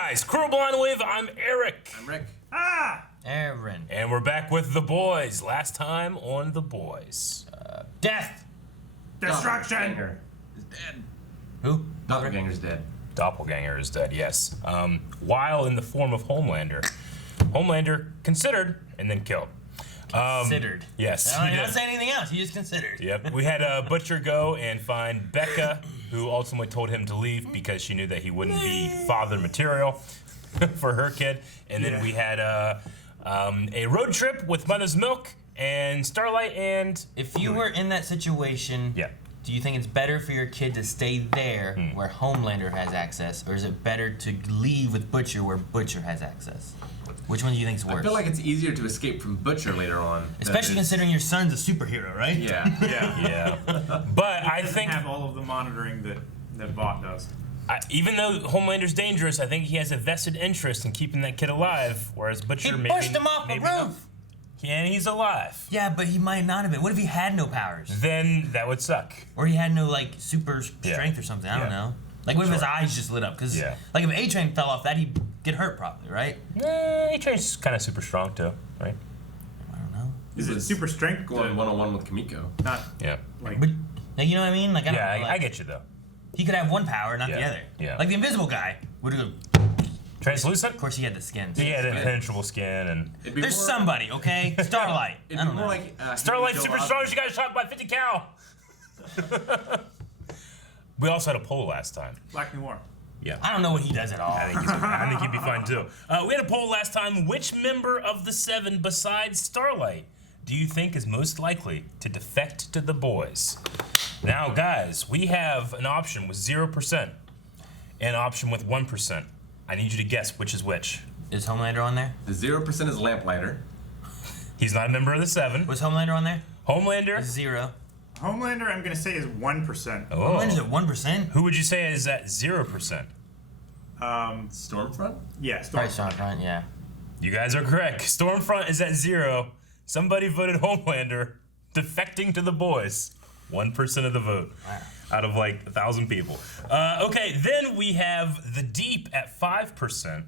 guys? Crew Blind Wave, I'm Eric. I'm Rick. Aaron. And we're back with The Boys. Last time on The Boys. Death. Destruction. Doppelganger is dead. Who? Doppelganger's dead. Doppelganger is dead, yes. While in the form of Homelander. Homelander considered and then killed. Considered. Yes. No, he doesn't say anything else. He just considered. Yep. We had Butcher go and find Becca, who ultimately told him to leave because she knew that he wouldn't be father material for her kid. And then we had a road trip with Mother's Milk and Starlight and... If you were in that situation, do you think it's better for your kid to stay there where Homelander has access, or is it better to leave with Butcher where Butcher has access? Which one do you think is worse? I feel like it's easier to escape from Butcher later on. Especially considering your son's a superhero, right? Yeah. Yeah. But I think... have all of the monitoring that Vought does. Even though Homelander's dangerous, I think he has a vested interest in keeping that kid alive, whereas Butcher He maybe... pushed him off the roof! And he's alive. Yeah, but he might not have been. What if he had no powers? Then that would suck. Or he had no, like, super strength or something. I don't know. Like, what if his eyes just lit up? Because, like, if A-Train fell off that, he'd get hurt probably, right? A-Train's kind of super strong, too, right? I don't know. Is it super strength? Going one-on-one with Kimiko. Not like... But, you know what I mean? Like, I don't know, like, I get you, though. He could have one power, not the other. Yeah. Like the invisible guy would go... Translucent? Of course, he had the skin. He had impenetrable skin, and... There's somebody, okay? Starlight. I don't know. Like, Starlight's super strong, she got shot by 50 cal! We also had a poll last time. Black Noir. Yeah. I don't know what he does at all. I think he'd be fine, too. We had a poll last time. Which member of the 7 besides Starlight do you think is most likely to defect to the boys? Now, guys, we have an option with 0% and an option with 1%. I need you to guess which is which. Is Homelander on there? The 0% is Lamplighter. He's not a member of the 7. Was Homelander on there? Homelander? 0. Homelander, I'm going to say, is 1%. Oh. Homelander's at 1%? Who would you say is at 0%? Stormfront? Yeah, Probably Stormfront, yeah. You guys are correct. Stormfront is at 0. Somebody voted Homelander, defecting to the boys. 1% of the vote. Wow. Out of like 1,000 people. Okay, then we have The Deep at 5%.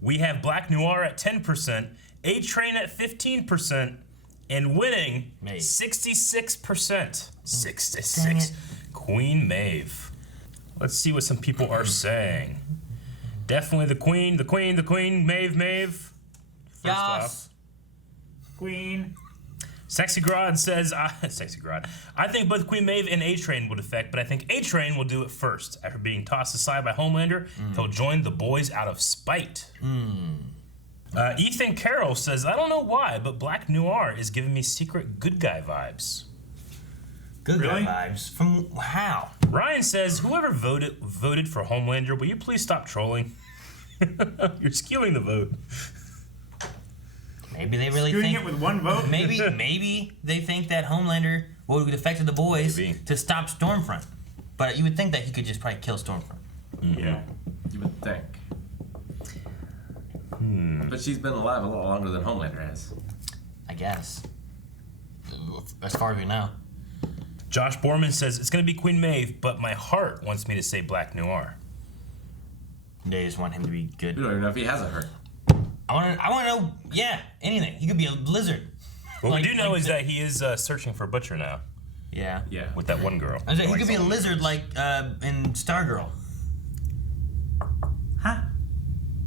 We have Black Noir at 10%. A-Train at 15%. And winning, 66%. 66. Queen Maeve. Let's see what some people are saying. Definitely the Queen, Maeve. First off. Queen. Sexy Grodd says, Sexy Grodd, I think both Queen Maeve and A-Train will defect, but I think A-Train will do it first. After being tossed aside by Homelander, he'll join the boys out of spite. Ethan Carroll says, I don't know why, but Black Noir is giving me secret good guy vibes. Good guy vibes? From how? Ryan says, whoever voted for Homelander, will you please stop trolling? You're skewing the vote. Maybe they really Doing think... it with one vote? Maybe they think that Homelander would defect to the boys to stop Stormfront. But you would think that he could just probably kill Stormfront. Yeah. You would think. But she's been alive a lot longer than Homelander has. I guess. As far as we know. Josh Borman says, it's going to be Queen Maeve, but my heart wants me to say Black Noir. They just want him to be good. We don't even know if he has a heart. I want to know, anything. He could be a lizard. What we do know is that he is searching for Butcher now. Yeah. Yeah. With that one girl. I was like, he could be a lizard like in Stargirl. Huh?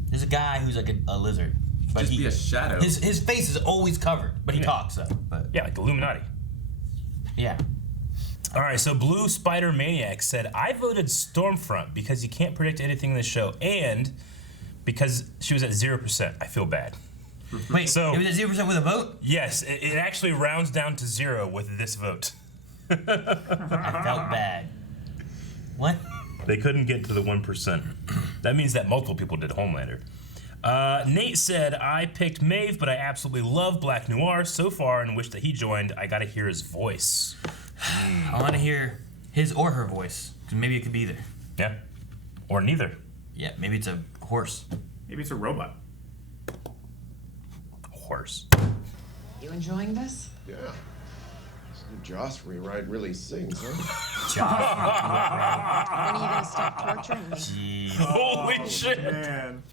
There's a guy who's like a lizard. But Just be a shadow. His face is always covered, but he talks though. But Yeah, like Illuminati. yeah. All right, so Blue Spider Maniac said, I voted Stormfront because you can't predict anything in the show, and because she was at 0%. I feel bad. Wait, So- it was at 0% with a vote? Yes, it actually rounds down to 0 with this vote. I felt bad. What? They couldn't get to the 1%. That means that multiple people did Homelander. Nate said, I picked Maeve, but I absolutely love Black Noir so far and wish that he joined. I gotta hear his voice. I want to hear his or her voice. 'Cause maybe it could be either. Yeah. Or neither. Yeah, maybe it's a horse. Maybe it's a robot. Horse. You enjoying this? Yeah. Joss rewrite really sings, huh? When are you gonna stop torturing me? Jeez. Holy shit. Man.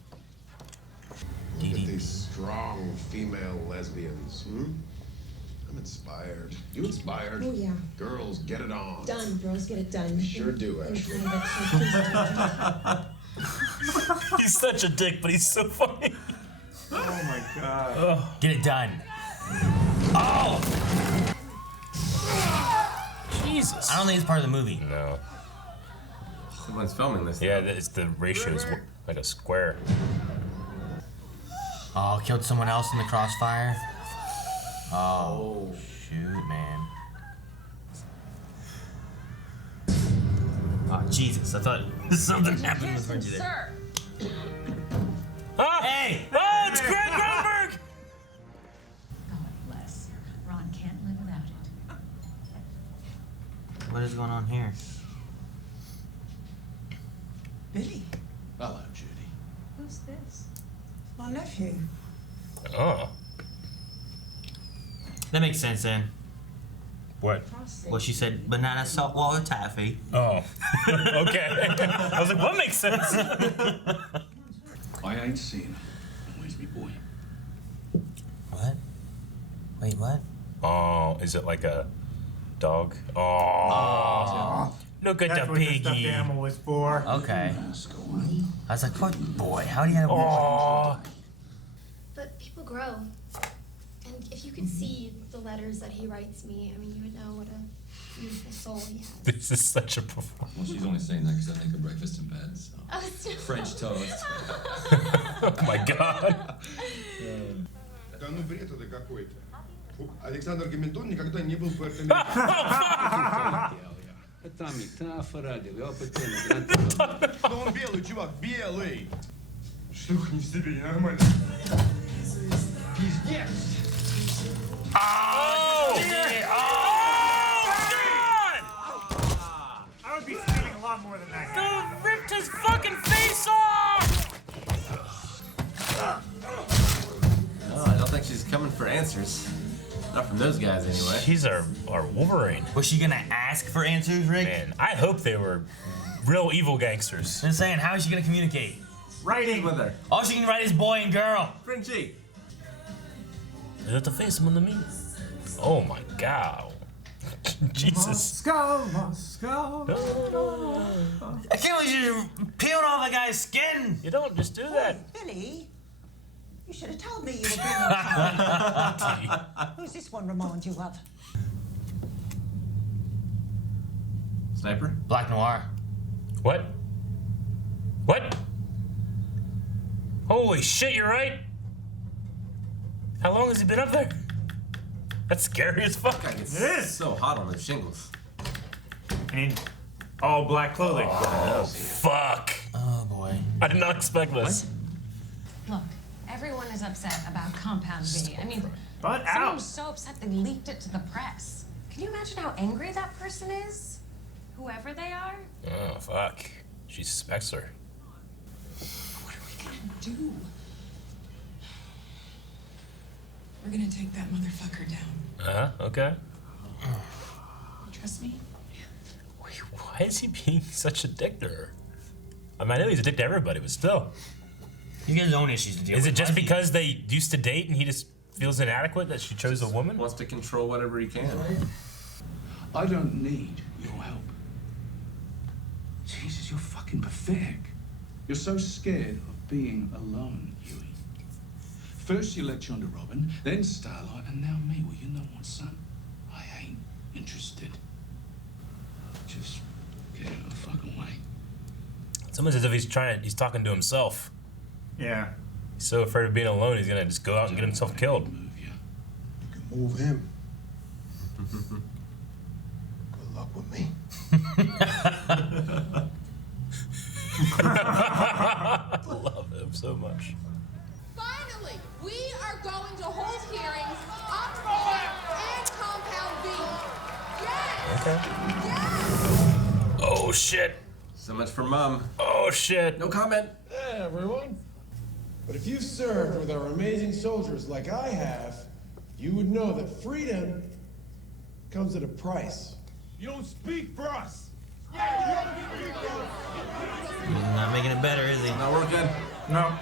these strong female lesbians. I'm inspired. You inspired? Oh, yeah. Girls, get it on. Done, bros, get it done. Sure do, actually. He's such a dick, but he's so funny. Oh my god. Get it done. Oh! Jesus. I don't think it's part of the movie. No. Someone's filming this. Yeah, it's the ratio's like a square. Oh, killed someone else in the crossfire. Oh, shoot, man. Oh, Jesus, I thought something happened with Reggie there. Sir. Oh! Hey! Oh, it's Greg Grunberg! God bless. Ron can't live without it. What is going on here? Billy, Hello, Judy. Who's this? my nephew. Oh. That makes sense then. What? Well, she said banana saltwater taffy. Oh. Okay. I was like, what makes sense? I ain't seen her. Where's me boy? What? Wait, what? Oh, is it like a dog? Oh. Look at That's the what the stuffed piggy. animal was for. Okay. I was like, what boy? How do you have a Oh. But people grow. And if you could see the letters that he writes me, I mean, you would know what a beautiful soul he has. This is such a performance. Well, she's only saying that because I make her breakfast in bed. So. Oh, it's French toast. Oh my god. Да ну бред это какой-то. Александр Гамильтон никогда не был поэтом. Это метафора, опытный. Но он белый, чувак, белый. Шлюха не в себе, ненормально. Пиздец. Oh! Oh, God! I would be stealing a lot more than that. Dude ripped his fucking face off! No, I don't think she's coming for answers. Not from those guys, anyway. She's our Wolverine. Was she gonna ask for answers, Rick? Man, I hope they were real evil gangsters. I'm saying, how is she gonna communicate? Writing. With her. All she can write is boy and girl. Frenchie. Is that the face, mon ami? Oh my god. Jesus. Moscow. I can't believe you're peeling off a guy's skin. You don't just do that. Billy, you should have told me you were bringing Who's this one remind you of? Sniper? Black Noir. What? What? Holy shit, you're right. How long has he been up there? That's scary as fuck. It's It is. so hot on those shingles. And in all black clothing. Fuck. Oh boy. I did not expect this. Look, everyone is upset about Compound V. I mean, But someone out. was so upset they leaked it to the press. Can you imagine how angry that person is? Whoever they are? Oh, fuck. She suspects her. What are we gonna do? We're gonna take that motherfucker down. Uh-huh, okay. You trust me? Wait, why is he being such a dick to her? I mean, I know he's a dick to everybody, but still. You get his own issues to deal with. Is it just Why because they used to date and he just feels inadequate that she chose a woman? Wants to control whatever he can. I don't need your help. Jesus, you're fucking pathetic. You're so scared of being alone, Huey. First you lecture on to Robin, then Starlight, and now me. Well, you know what, son? I ain't interested. Just get out of the fucking way. It's almost as if he's talking to himself. Yeah. He's so afraid of being alone, he's gonna just go out and get himself killed. Move ya. You can move him. Good luck with me. I love him so much. Finally, we are going to hold hearings on Roy and Compound V. Yes! Okay. Yes! Oh shit. So much for Mom. Oh shit. No comment. Hey, everyone. But if you've served with our amazing soldiers like I have, you would know that freedom comes at a price. You don't speak for us. He's not making it better, is he? No, we're good. No.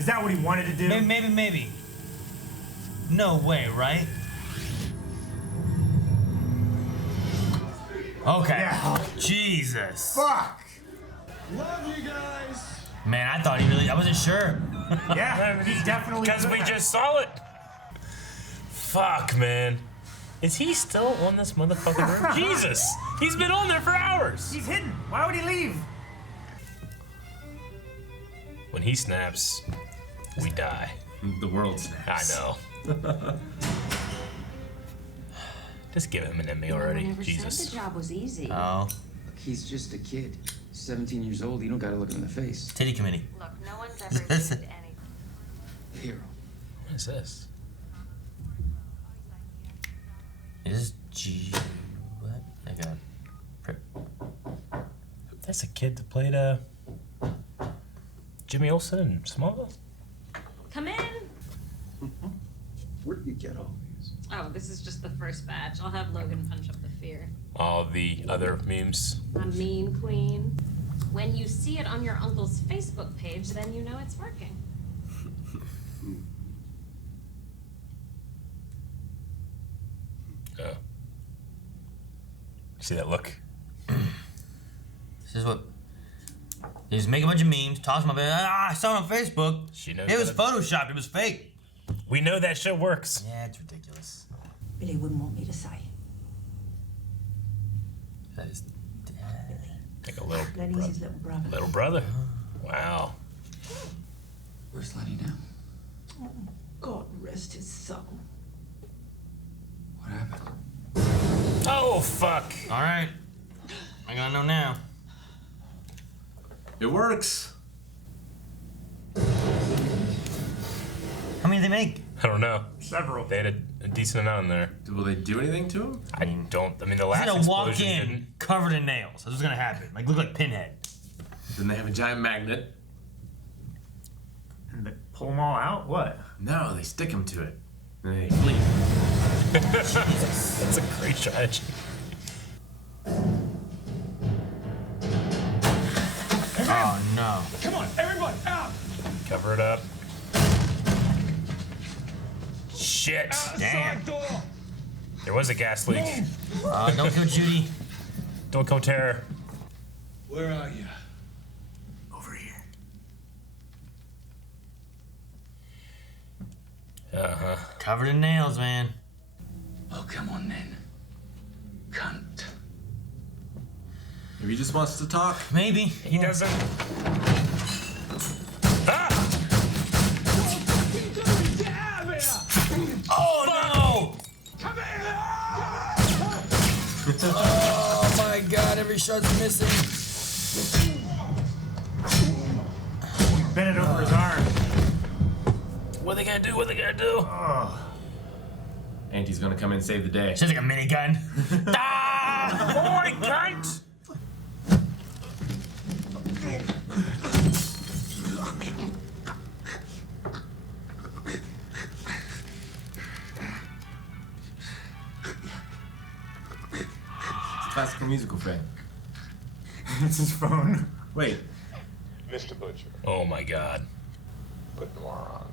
Is that what he wanted to do? Maybe. No way, right? Okay. Yeah. Jesus. Fuck. Love you guys. Man, I thought he really. I wasn't sure. Yeah, he definitely. Because we just saw it. Fuck, man. Is he still on this motherfucking room? Jesus! He's been on there for hours. He's hidden. Why would he leave? When he snaps, we die. The world snaps. I know. Just give him an Emmy already. Never Jesus. said the job was easy. Oh. Look, he's just a kid. 17 years old. You don't gotta look him in the face. Titty committee. Look, no one's ever said anything. Hero. What is this? Is G. What? I got. That's a kid that played Jimmy Olsen in Smallville. Come in. Where do you get all these? Oh, this is just the first batch. I'll have Logan punch up the fear. All the other memes. A mean queen. When you see it on your uncle's Facebook page, then you know it's working. Oh. See that look? This is what. He just make a bunch of memes, toss them up. I saw it on Facebook. She knows It was how to- photoshopped. It was fake. We know that shit works. Yeah, it's ridiculous. Billy wouldn't want me to say. That is. Like a little Lenny's his little brother. little brother. Wow. Where's Lenny now? Oh, God rest his soul. What happened? Oh fuck. All right. I gotta know now. It works. How many did they make? I don't know. Several. They had a decent amount in there. Will they do anything to him? I don't. I mean, the He's last gonna walk explosion in didn't. covered in nails. That's what's gonna happen. Like look like Pinhead. Then they have a giant magnet. And they pull them all out? What? No, they stick him to it. And they flee. That's a great strategy. Oh no. Come on, everybody, out! Cover it up. Shit. Damn. Door! There was a gas leak. Don't kill Judy. Don't kill Terror. Where are you? Over here. Uh-huh. Covered in nails, man. Oh, come on then. Cunt. Maybe he just wants to talk. Maybe. He doesn't. Ah! Oh no! Come here! Oh my god, every shot's missing. Bent it over his arm. What are they gonna do? What are they gonna do? Oh. Auntie's gonna come in and save the day. She's like a minigun. Ah! Boy, cunt! Classical musical friend. It's his phone. Wait. Mr. Butcher, Oh my god. put noir on.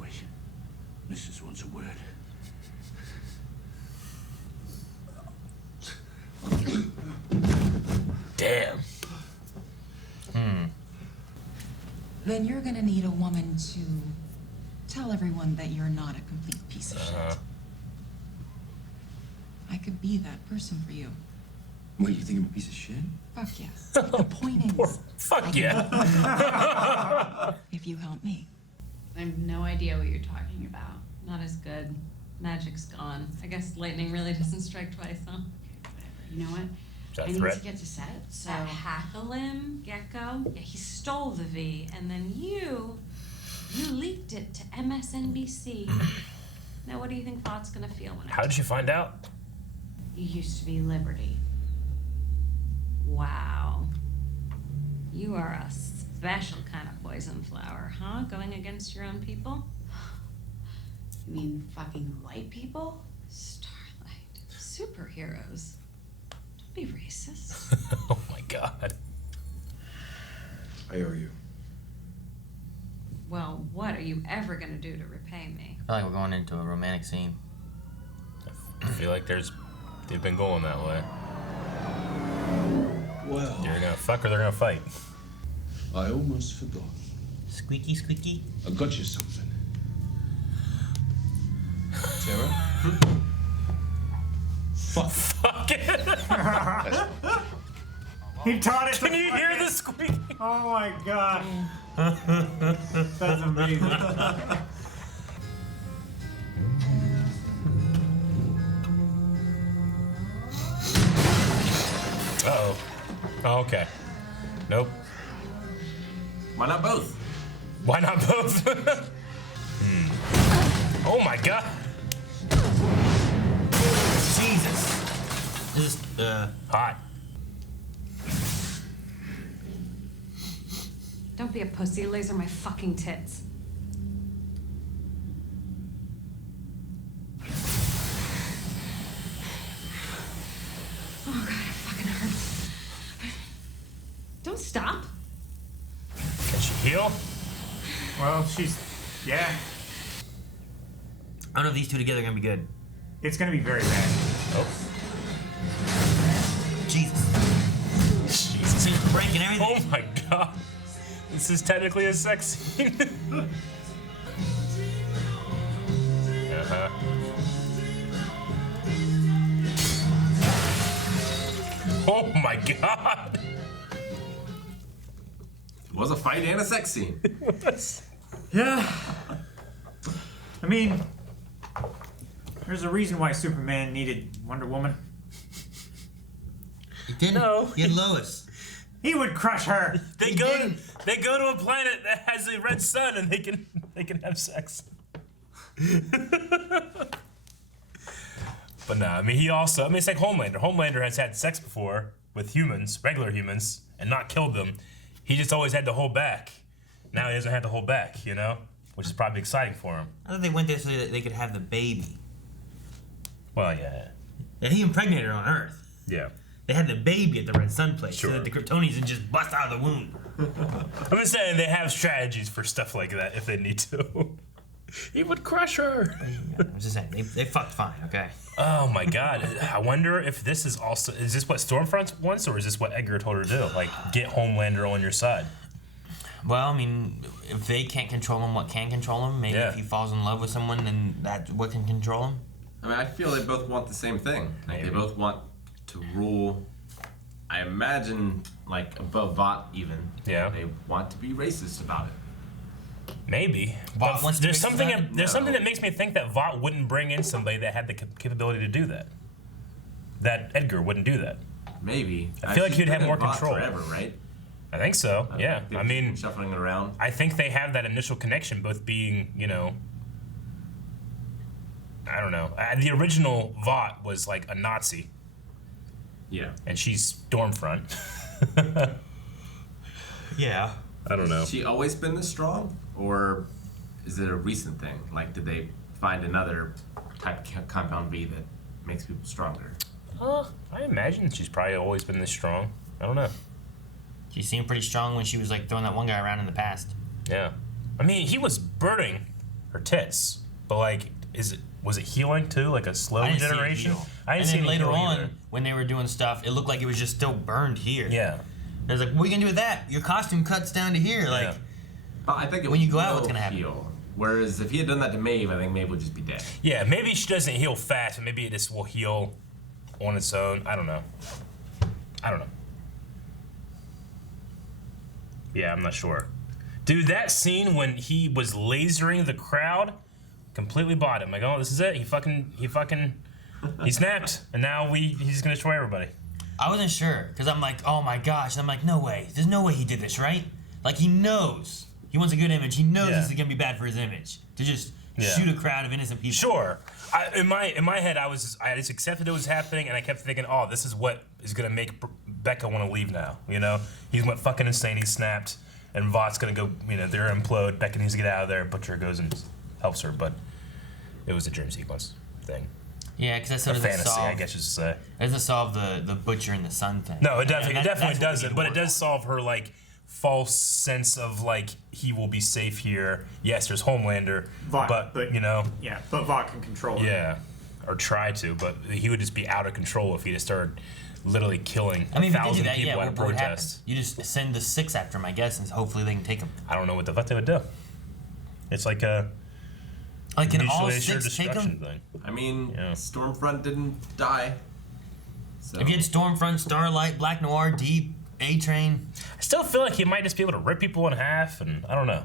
Wait. Mrs. wants a word. Damn. Then you're gonna need a woman to tell everyone that you're not a complete piece of shit. I could be that person for you. What, you think I'm a piece of shit? Fuck yes. The point is, Fuck yeah. if you help me. I have no idea what you're talking about. Not as good. Magic's gone. I guess lightning really doesn't strike twice, huh? You know what? Is that I a need threat? to get to set, so. That Hackalim gecko, yeah, he stole the V, and then you leaked it to MSNBC. Now, what do you think Thought's gonna feel when How did you find out? You used to be Liberty. Wow. You are a special kind of poison flower, huh? Going against your own people? You mean fucking white people? Starlight. Superheroes. Don't be racist. Oh my god. I owe you. what are you ever gonna do to repay me? I feel like we're going into a romantic scene. I feel like they've been going that way. Well, You're gonna fuck or they're gonna fight. I almost forgot. Squeaky, squeaky. I got you something. Tara? Fuck it. He taught it. Can you hear the squeak? Oh my god. That's amazing. Uh-oh. Oh, okay. Nope. Why not both? Why not both? Oh my god. Jesus. This is hot. Don't be a pussy. Laser my fucking tits. Oh god, it fucking hurts. Don't stop. Can she heal? Well, yeah. I don't know if these two together are gonna be good. It's gonna be very bad. Oh. Jesus. Jesus. He's breaking everything. Oh my god. This is technically a sex scene. Uh-huh. Oh my god. It was a fight and a sex scene. Yeah. I mean, there's a reason why Superman needed Wonder Woman. He didn't. No. He had Lois. He would crush her. They go to a planet that has a red sun and they can have sex. But no, I mean it's like Homelander. Homelander has had sex before with humans, regular humans, and not killed them. He just always had to hold back. Now he doesn't have to hold back, you know? Which is probably exciting for him. I thought they went there so that they could have the baby. Well, yeah. And he impregnated her on Earth. Yeah. They had the baby at the Red Sun place Sure. so that the Kryptonians would just bust out of the womb. I'm just saying they have strategies for stuff like that if they need to. He would crush her. I'm just saying, they fucked fine, okay? Oh my god. I wonder if this is this what Stormfront wants, or is this what Edgar told her to do? Like, get Homelander on your side. Well, I mean, if they can't control him, what can control him? Maybe if he falls in love with someone, then that's what can control him? I mean, I feel they both want the same thing. Like, they both want to rule. I imagine, like, above Vought even. Yeah. They want to be racist about it. Maybe. Vought wants to there's be something racist about it? there's something that makes me think that Vought wouldn't bring in somebody that had the capability to do that. That Edgar wouldn't do that. Maybe. I feel like he'd have more Vought control. Forever, right? I think so. Yeah. I mean, shuffling it around. I think they have that initial connection, both being, you know, I don't know. The original Vought was like a Nazi. Yeah. And she's Stormfront. Yeah. I don't know. Has she always been this strong? Or is it a recent thing? Like, did they find another type of compound V that makes people stronger? I imagine she's probably always been this strong. I don't know. She seemed pretty strong when she was like throwing that one guy around in the past. Yeah. I mean, he was burning her tits, but like, was it healing too? Like a slow generation? I didn't see and then any later heal on, either. when they were doing stuff, it looked like it was just still burned here. Yeah. I was like, what are you gonna do with that? Your costume cuts down to here. Like, I think it when you go will out, what's gonna happen? heal. Whereas if he had done that to Maeve, I think Maeve would just be dead. Yeah, maybe she doesn't heal fast, and maybe it just will heal on its own. I don't know. Yeah, I'm not sure. Dude, that scene when he was lasering the crowd completely bought him. Like, oh, this is it. He snapped, and now he's gonna destroy everybody. I wasn't sure, because I'm like, oh my gosh. And I'm like, no way. There's no way he did this, right? Like, he knows. He wants a good image. He knows this is gonna be bad for his image. To just shoot a crowd of innocent people. Sure. In my head, I just accepted it was happening, and I kept thinking, oh, this is what is gonna make Becca want to leave now. You know, he went fucking insane. He snapped, and Vought's gonna go. You know, they're implode. Becca needs to get out of there. Butcher goes and helps her, but it was a dream sequence thing. Yeah, because that's sort a of fantasy, solve, I guess you should say. It doesn't solve the Butcher and the Sun thing. No, it definitely that's what we doesn't. need to But it work does solve her like false sense of like he will be safe here. Yes, there's Homelander, Vought, but you know, yeah, but Vought can control him. yeah, or try to, but he would just be out of control if he just started literally killing I mean, if you 1,000 do that, people yeah, at a what would happen? protest. You just send the 6 after him, I guess, and hopefully they can take him. I don't know what the fuck they would do. It's like a can all mutually assured 6 take destruction him? thing. I mean, Stormfront didn't die. So. If you had Stormfront, Starlight, Black Noir, Deep, A-Train. I still feel like he might just be able to rip people in half, and I don't know.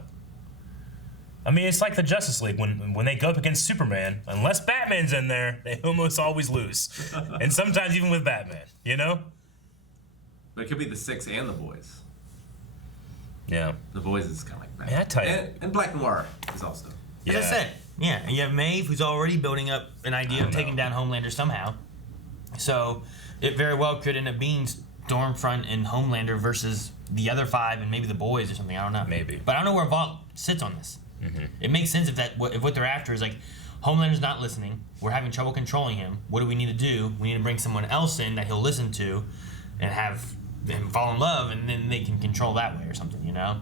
I mean, it's like the Justice League when they go up against Superman. Unless Batman's in there, they almost always lose, and sometimes even with Batman, you know. But it could be the 6 and the Boys. Yeah. The Boys is kind of like Batman. Man, I tell you. And Black Noir is also. As I said, yeah, and you have Maeve, who's already building up an idea of taking down Homelander somehow. So it very well could end up being Stormfront and Homelander versus the other 5 and maybe the Boys or something. I don't know. Maybe. But I don't know where Vought sits on this. Mm-hmm. It makes sense if what they're after is like, Homelander's not listening. We're having trouble controlling him. What do we need to do? We need to bring someone else in that he'll listen to, and have him fall in love, and then they can control that way or something. You know?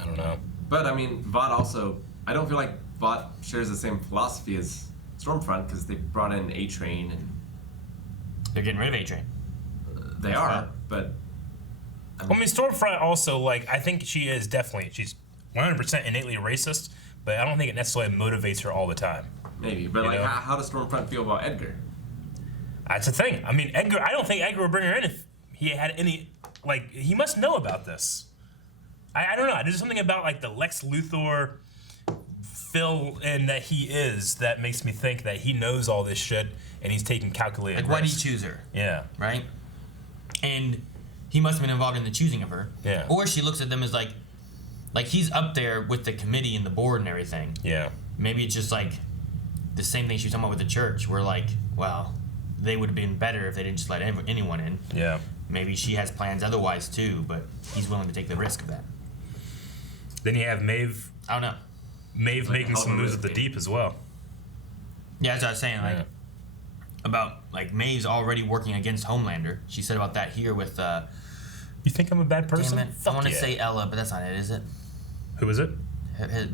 I don't know. But I mean, Vought also. I don't feel like Vought shares the same philosophy as Stormfront because they brought in A-Train and. They're getting rid of A-Train. They are, but. I mean, Stormfront also, like, I think she's 100% innately racist, but I don't think it necessarily motivates her all the time. Maybe, but like, how does Stormfront feel about Edgar? That's the thing. I mean, Edgar. I don't think Edgar would bring her in if he had any. Like, he must know about this. I don't know. There's something about like the Lex Luthor fill-in that he is that makes me think that he knows all this shit and he's taking calculated. Like, why did he risks. choose her? Yeah. Right? And he must have been involved in the choosing of her. Yeah. Or she looks at them as like he's up there with the committee and the board and everything. Yeah. Maybe it's just like the same thing she was talking about with the church, where like, well, they would have been better if they didn't just let anyone in. Yeah. Maybe she has plans otherwise too, but he's willing to take the risk of that. Then you have Maeve. I don't know. Maeve like making some moves at the deep as well. Yeah, that's what I was saying. Like about like Maeve's already working against Homelander. She said about that here with. You think I'm a bad person? Damn it. I want to say Ella, but that's not it, is it? Who is it?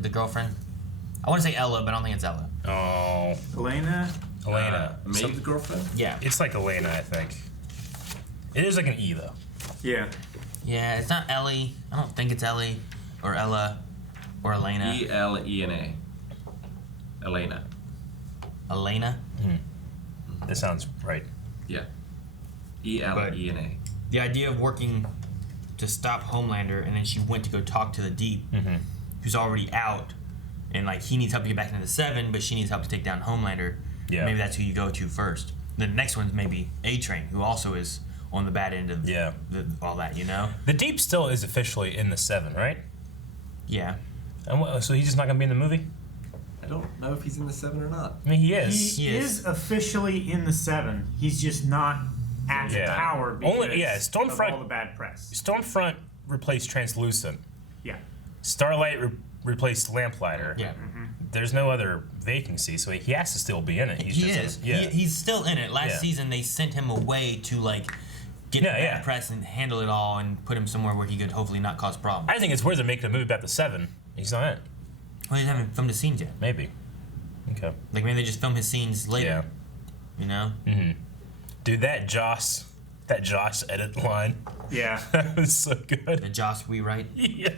The girlfriend. I want to say Ella, but I don't think it's Ella. Oh. Elena? Maeve's girlfriend? Yeah. It's like Elena, I think. It is like an E, though. Yeah. Yeah, it's not Ellie. I don't think it's Ellie or Ella or Elena. E-L-E-N-A. Elena. Elena? That sounds right. Yeah. E-L-E-N-A. The idea of working to stop Homelander, and then she went to go talk to the Deep, who's already out, and like he needs help to get back into the 7, but she needs help to take down Homelander. Yeah. Maybe that's who you go to first. The next one's maybe A-Train, who also is on the bad end of all that, you know? The Deep still is officially in the 7, right? Yeah. And so he's just not going to be in the movie? I don't know if he's in the 7 or not. I mean, he is. He is officially in the 7. He's just not at power because of all the bad press. Stormfront replaced Translucent. Yeah. Starlight replaced Lamplighter. Yeah. There's no other vacancy, so he has to still be in it. He is. He's still in it. Last Yeah. season, they sent him away to like get the bad press and handle it all and put him somewhere where he could hopefully not cause problems. I think it's weird to make a movie about the 7. He's not in it. Well, he haven't filmed his scenes yet. Maybe. Okay. Like maybe they just film his scenes later. Yeah. You know? Dude, that Joss edit line. Yeah. That was so good. The Joss rewrite. Yeah.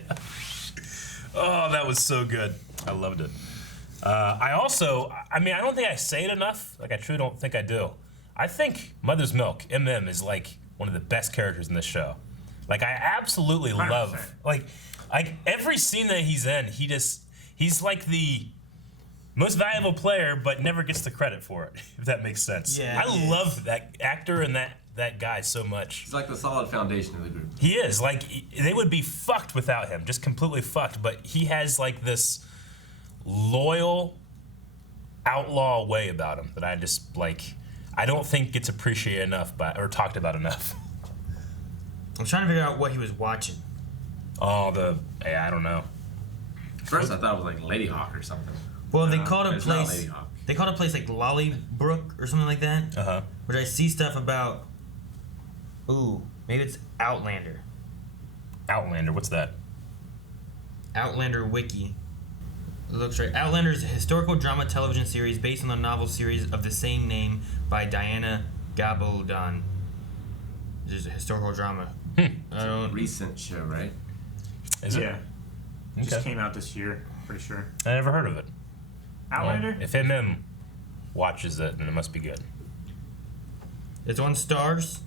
Oh, that was so good. I loved it. I mean, I don't think I say it enough. Like, I truly don't think I do. I think Mother's Milk, MM, is like one of the best characters in this show. Like, I absolutely 100%. love, like every scene that he's in, he's like the most valuable player, but never gets the credit for it, if that makes sense. Yeah, I love that actor and that guy so much. He's like the solid foundation of the group. He is. Like, they would be fucked without him, just completely fucked. But he has, like, this loyal outlaw way about him that I just, like, I don't think gets appreciated enough or talked about enough. I'm trying to figure out what he was watching. Oh, I don't know. At first, I thought it was like Lady Hawk or something. Well, they called a It's not place. Lady Hawk. They called a place like Lollybrook or something like that. Where I see stuff about. Ooh, maybe it's Outlander. Outlander, what's that? Outlander Wiki. It looks right. Outlander is a historical drama television series based on the novel series of the same name by Diana Gabaldon. This is a historical drama. It's a recent show, right? Is it? Yeah. Just came out this year, pretty sure. I never heard of it. Outlander? Well, if MM watches it, then it must be good. It's on Stars.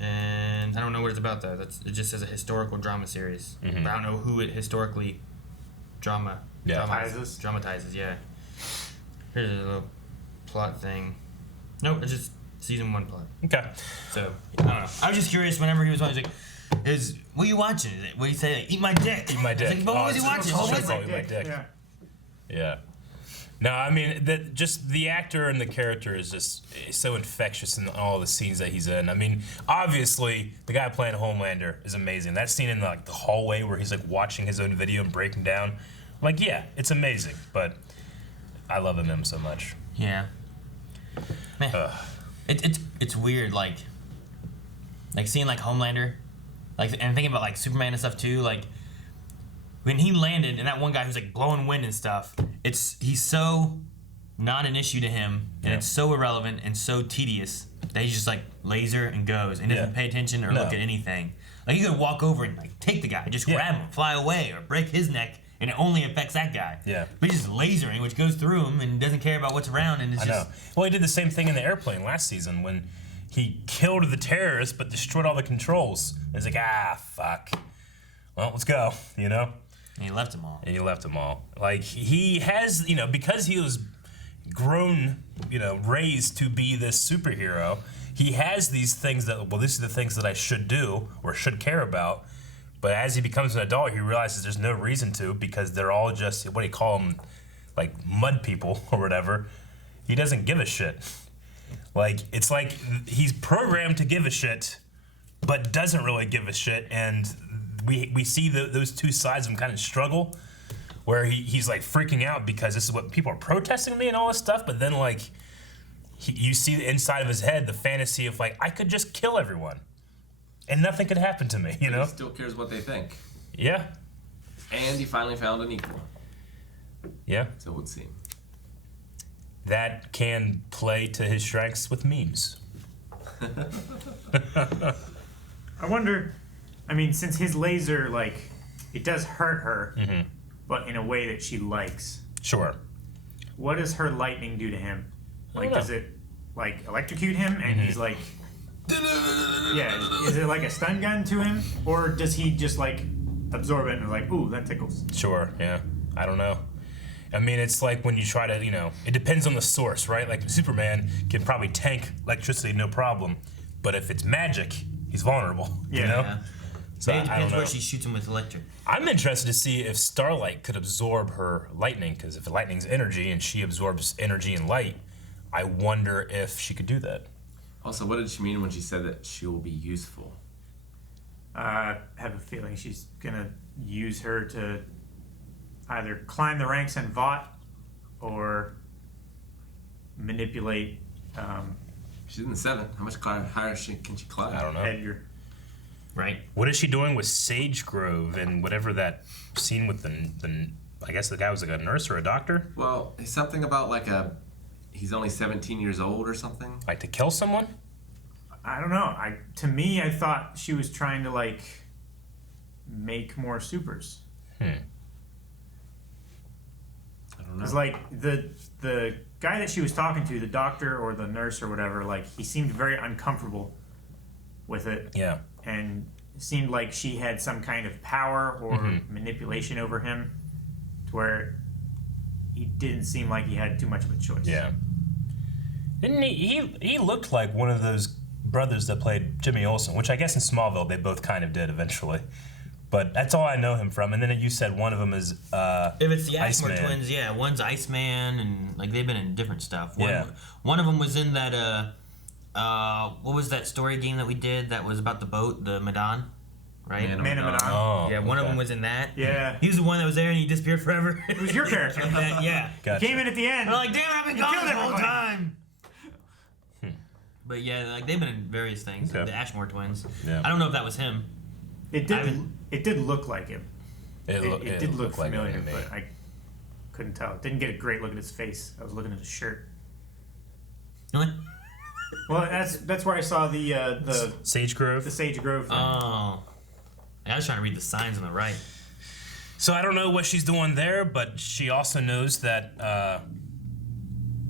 And I don't know what it's about though. It just says a historical drama series. Mm-hmm. But I don't know who it historically dramatizes. Yeah. Here's a little plot thing. Nope, it's just season 1 plot. Okay. So I don't know. I was just curious. Whenever he was on, he's like, what are you watching? What do you say? Eat my dick. Eat my dick. Like, but what was he watching? Eat my dick. Yeah. No, I mean just the actor and the character is just so infectious in all the scenes that he's in. I mean, obviously the guy playing Homelander is amazing. That scene in the hallway where he's watching his own video and breaking down, yeah, it's amazing. But I love him so much. Yeah. Man, it's weird like seeing Homelander, and thinking about Superman and stuff too. When he landed, and that one guy who's blowing wind and stuff, he's so not an issue to him, and it's so irrelevant and so tedious that he's just laser and goes and doesn't pay attention or look at anything. You could walk over and take the guy, just grab him, fly away, or break his neck, and it only affects that guy. Yeah. But he's just lasering, which goes through him and doesn't care about what's around, and it's just. I know. Well, he did the same thing in the airplane last season when he killed the terrorists but destroyed all the controls. And it's fuck. Well, let's go. And he left them all. He has, because he was grown, raised to be this superhero, he has these things that, these are the things that I should do or should care about. But as he becomes an adult, he realizes there's no reason to, because they're all just, what do you call them, mud people or whatever. He doesn't give a shit. It's he's programmed to give a shit, but doesn't really give a shit, and we see those two sides of him kind of struggle, where he's freaking out because this is what people are protesting me and all this stuff, but then you see the inside of his head, the fantasy of I could just kill everyone and nothing could happen to me, He still cares what they think. Yeah. And he finally found an equal. Yeah. So it would seem. That can play to his strengths with memes. I wonder, since his laser, it does hurt her, but in a way that she likes. Sure. What does her lightning do to him? Does it, electrocute him and he's yeah, is it a stun gun to him? Or does he just, absorb it and ooh, that tickles? Sure, yeah. I don't know. It's when you try to, it depends on the source, right? Superman can probably tank electricity no problem, but if it's magic, he's vulnerable, Yeah. So it I don't depends know. where she shoots him with electric. I'm interested to see if Starlight could absorb her lightning, because if lightning's energy and she absorbs energy and light, I wonder if she could do that. Also, what did she mean when she said that she will be useful? I have a feeling she's gonna use her to either climb the ranks in Vought or manipulate. She's in the 7. How much higher can she climb? I don't know. Edgar. Right. What is she doing with Sage Grove and whatever that scene with the I guess the guy was a nurse or a doctor? Well, it's something about he's only 17 years old or something. To kill someone? I don't know. To me, I thought she was trying to make more supers. I don't know. It's the guy that she was talking to, the doctor or the nurse or whatever, he seemed very uncomfortable with it. Yeah. And it seemed like she had some kind of power or manipulation over him, to where he didn't seem like he had too much of a choice. Yeah. Didn't he looked like one of those brothers that played Jimmy Olsen, which I guess in Smallville they both kind of did eventually. But that's all I know him from. And then you said one of them is if it's the Ashmore Iceman. twins, yeah, one's Iceman, and they've been in different stuff. Yeah. One of them was in that what was that story game that we did that was about the boat, the Medan, right? Man of Medan. Oh, yeah, one of them was in that. Yeah. He was the one that was there and he disappeared forever. It was your character. Yeah. Gotcha. Came in at the end. I'm damn, I've been gone the whole time. But yeah, like they've been in various things. Okay. The Ashmore twins. Yeah. I don't know if that was him. It did look like him. It did look like familiar, him to me. but I couldn't tell. Didn't get a great look at his face. I was looking at his shirt. Really? Well, that's where I saw the Sage Grove. The Sage Grove thing. Oh. I was trying to read the signs on the right. So I don't know what she's doing there, but she also knows that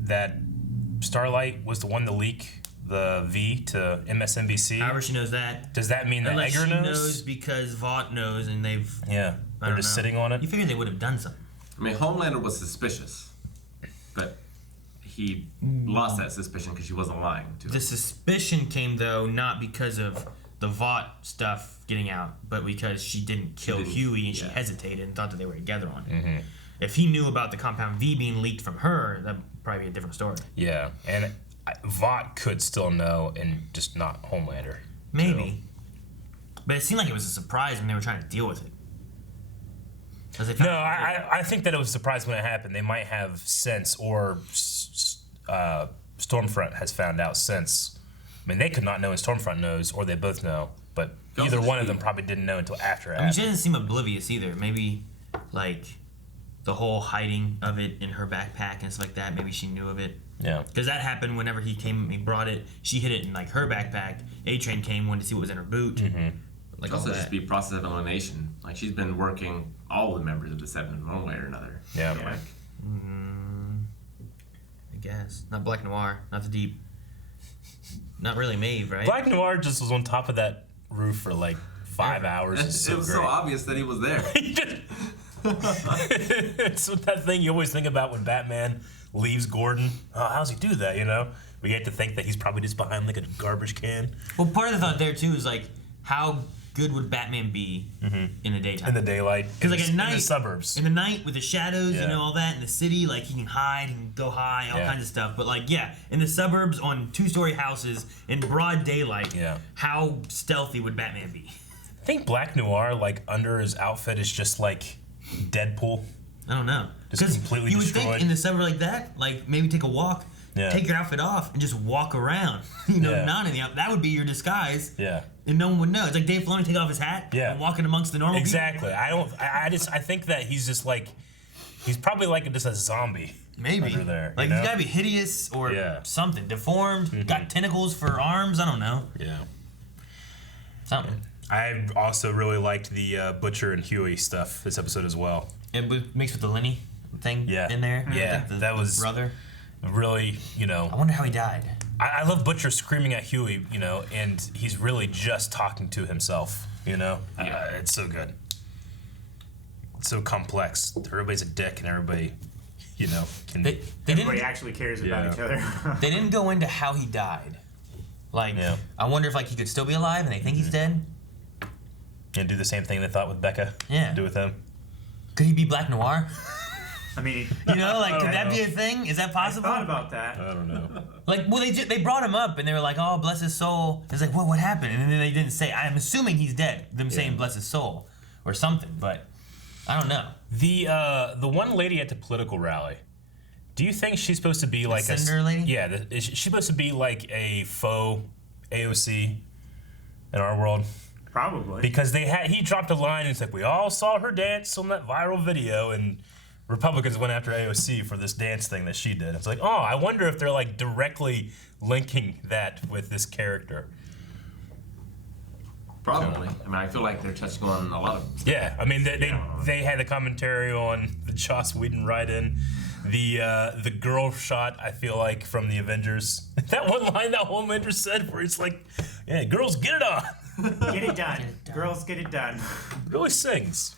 that Starlight was the one to leak the V to MSNBC. However she knows that. Does that mean that Unless Edgar she knows? knows because Vought knows and they've... Yeah, they're just sitting on it. You figure they would have done something. I mean, Homelander was suspicious, but he lost that suspicion because she wasn't lying to him. The suspicion came, though, not because of the Vought stuff getting out, but because she didn't kill Huey and she hesitated and thought that they were together on it. Mm-hmm. If he knew about the Compound V being leaked from her, that'd probably be a different story. Yeah, and Vought could still know and just not Homelander. Maybe. But it seemed like it was a surprise when they were trying to deal with it. No, I think that it was a surprise when it happened. They might have since, or Stormfront has found out since. I mean, they could not know and Stormfront knows, or they both know. But either one of them probably didn't know until after it I mean, she happened. doesn't seem oblivious either. Maybe, like, the whole hiding of it in her backpack and stuff like that, maybe she knew of it. Yeah. Because that happened whenever he came, he brought it, she hid it in, like, her backpack. A-Train came, wanted to see what was in her boot. Mm-hmm. Like also just be process of elimination. Like she's been working all the members of the Seven in one way or another. Yeah. Like, I guess. Not Black Noir, not the Deep. Not really Maeve, right? Black Noir just was on top of that roof for like 5 hours. it was so obvious that he was there. It's that thing you always think about when Batman leaves Gordon. Oh, how's he do that, you know? We get to think that he's probably just behind like a garbage can. Well, part of the thought there, too, is like, how good would Batman be in the daytime? In the daylight. Because like at night, in the suburbs. In the night with the shadows, Yeah. you know, all that, in the city, like he can hide, he can go high, all Yeah. kinds of stuff. But like, yeah, in the suburbs on 2-story houses in broad daylight, how stealthy would Batman be? I think Black Noir, like under his outfit, is just like Deadpool. I don't know. Just completely you would destroyed. think in the suburb like that, like maybe take a walk, take your outfit off, and just walk around. You know, not in the outfit. That would be your disguise. Yeah. And no one would know. It's like Dave Filoni take off his hat and walking amongst the normal Exactly. I think that he's just like, he's probably like just a zombie. Maybe. Under there. Like you know? he's gotta be hideous or something. Deformed, got tentacles for arms, I don't know. Yeah. Something. I also really liked the Butcher and Huey stuff this episode as well. It was mixed with the Lenny thing in there. Yeah, I think that was brother. Really, you know. I wonder how he died. I love Butcher screaming at Huey, you know, and he's really just talking to himself, you know. It's so good. It's so complex. Everybody's a dick, and everybody, you know, can. Everybody actually cares about each other. They didn't go into how he died. Like, I wonder if like he could still be alive and they think he's dead. And do the same thing they thought with Becca. Yeah. Do with him. Could he be Black Noir? I mean, you know, like, could that be a thing? Is that possible? I thought about that. I don't know. Like, well, they brought him up and they were like, "Oh, bless his soul." It's like, what happened? And then they didn't say. I'm assuming he's dead. Them saying "bless his soul" or something, but I don't know. The one lady at the political rally. Do you think she's supposed to be like a senator lady? Yeah, is she supposed to be like a faux AOC in our world? Probably. Because he dropped a line and it's like, we all saw her dance on that viral video, and Republicans went after AOC for this dance thing that she did. It's like, oh, I wonder if they're like directly linking that with this character. Probably. I mean, I feel like they're touching on a lot of. Yeah, I mean, they had the commentary on the Joss Whedon write-in, the girl shot. I feel like from the Avengers, that one line that Homelander said, where it's like, "Yeah, girls, get it on, get it done, girls, get it done." Really sings.